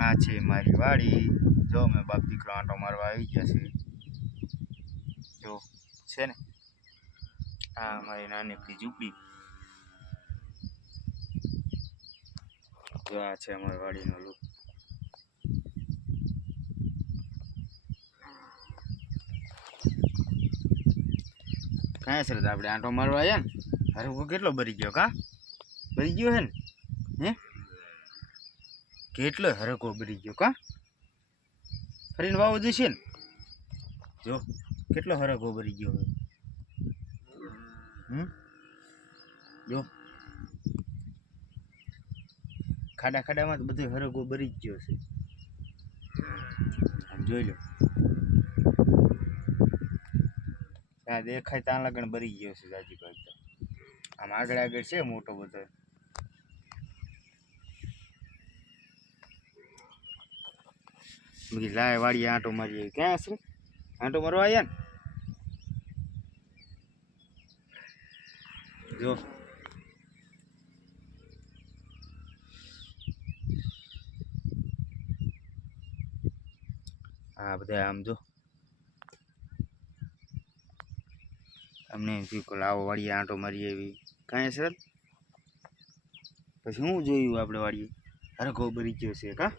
આ છે મારી વાડી। જો મેં બાપ દીકરો આંટો મારવા આવી ગયા છે। જો છે ને આ મારી નાનકડી ઝૂંપડી। જો આ છે અમારી વાડીનો લુક। કાંઈ સર આપણે આંટો મારવા આવ્યા ને હરકો કેટલો ભરી ગયો કા ભરી ગયો હે ને હે કેટલો હરકો ભરી ગયો કા ફરીને વાવો જશે ને જો કેટલો હરકો ભરી ગયો જો ખાડા ખાડામાં તો બધો હરકો ભરી જ ગયો છે આમ જોઈ લો ત્યાં દેખાય ત્યાં લગન ભરી ગયો છે જાજી ભાઈ આમ આગળ આગળ છે મોટો બધો લાય વાડીએ આંટો મારીએ ક્યાં હશે આંટો મારવા આવ્યા ને જો હા બધા આમ જો અમને એમ થયું કે લાવો વાડીએ આંટો મારીએ એવી કાંઈ સર પછી શું જોયું આપણે વાડીએ હરકો ભરી ગયો છે કા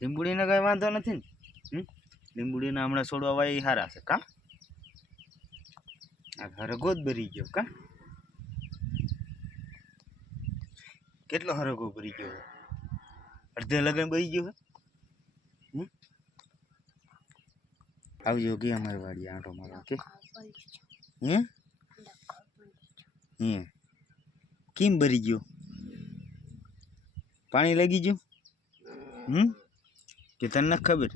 લીંબુડીને કાંઈ વાંધો નથી ને લીંબુડીને હમણાં છોડવા વાય સારા છે કા આ હરકો જ ભરી ગયો કા કેટલો હરકો ભરી ગયો અડધે લગન ભરી ગયો આવજો કે અમારી વાડીએ આંટો મારવા કે હે કેમ ભરી ગયો પાણી લાગી ગયું કે તને નથી ખબર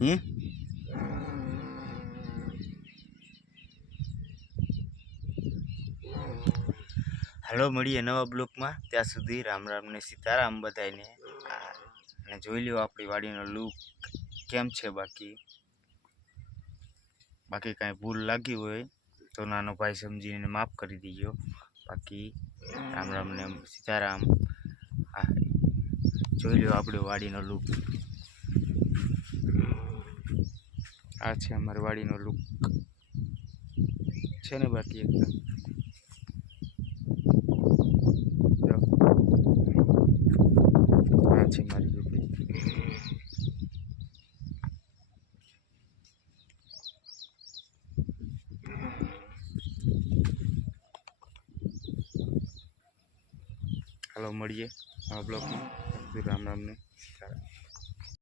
હે હાલો મળીએ નવા બ્લોકમાં ત્યાં સુધી રામ રામ ને સીતારામ બધાને અને જોઈ લ્યો આપણી વાડીનો લુક કેમ છે બાકી કાંઈ ભૂલ લાગી હોય તો નાનો ભાઈ સમજીને માફ કરી દીજો બાકી રામ રામ ને સીતારામ હા જોઈ લો આપણી વાડીનો લુક આ છે અમારી વાડીનો લુક છે ને બાકી એકદમ આ છે મારી ઝૂંપડી હાલો મળીએ આ બ્લોગમાં રામ રામ ને સીતારામ